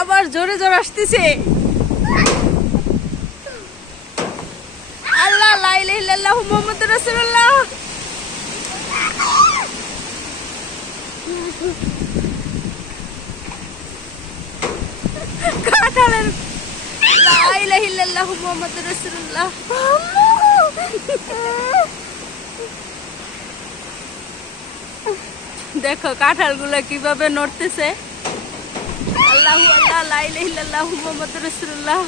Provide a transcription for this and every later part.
আবার জোরে জোরে আসতেছে। আল্লাহ লা ইলাহা ইল্লাল্লাহু মুহাম্মাদুর রাসূলুল্লাহ। কাঁঠালের লা ইলাহা ইল্লাল্লাহু মুহাম্মাদুর রাসূলুল্লাহ। দেখো কাঁঠালগুলো কিভাবে নড়তেছে। আল্লাহু আল্লাহ লা ইলাহা ইল্লাল্লাহু মুহাম্মাদুর রাসূলুল্লাহ।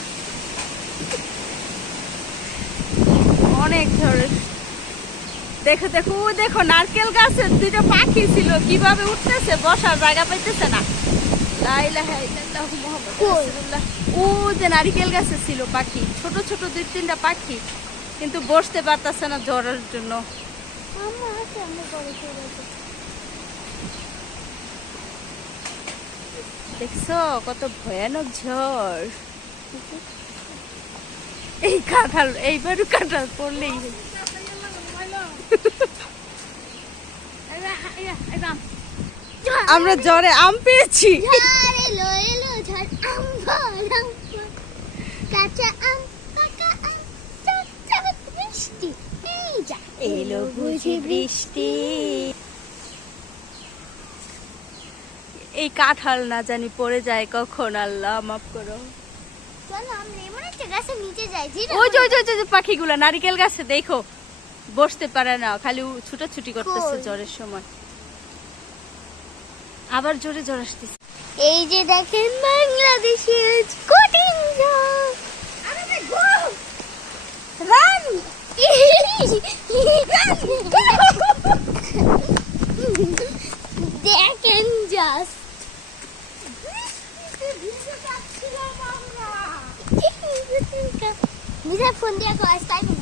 অনেক ধরে দেখো দেখো ও দেখো নারকেল গাছের দুইটা পাখি ছিল কিভাবে উঠতেছে, বসার জায়গা পাইতেছে না। লা ইলাহা ইল্লাল্লাহু মুহাম্মাদুর রাসূলুল্লাহ। ও যে নারকেল গাছে ছিল পাখি, ছোট ছোট দুই তিনটা পাখি, কিন্তু বসতে পারতেছে না জ্বরের জন্য। দেখছো কত ভয়ানক ঝড়। এই কাঁঠাল এইবারও কাঁঠাল পড়লেই আমরা জ্বরে আম পেয়েছি। এলো বুঝি বৃষ্টি। এই কাঁঠাল না জানি পড়ে যায় কখন, আল্লাহ মাফ করো। ওই যে পাখিগুলা নারিকেল গাছে দেখো বসতে পারে না, খালি ছুটাছুটি করতেছে জ্বরের সময়। আবার জোরে জ্বর আসতেছে। এই যে দেখেন বাংলাদেশের কঠিন দেখেন জাস্ট বুঝা ফোন দিয়ে কয় তাই না।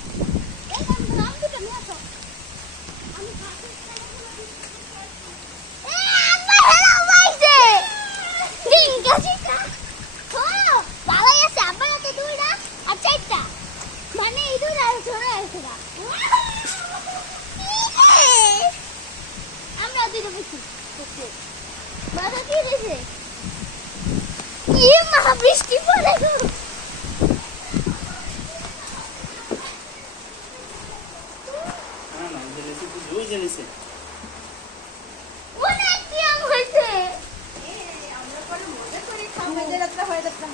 বৃষ্টি পড়ে হয়ে যাচ্ছে।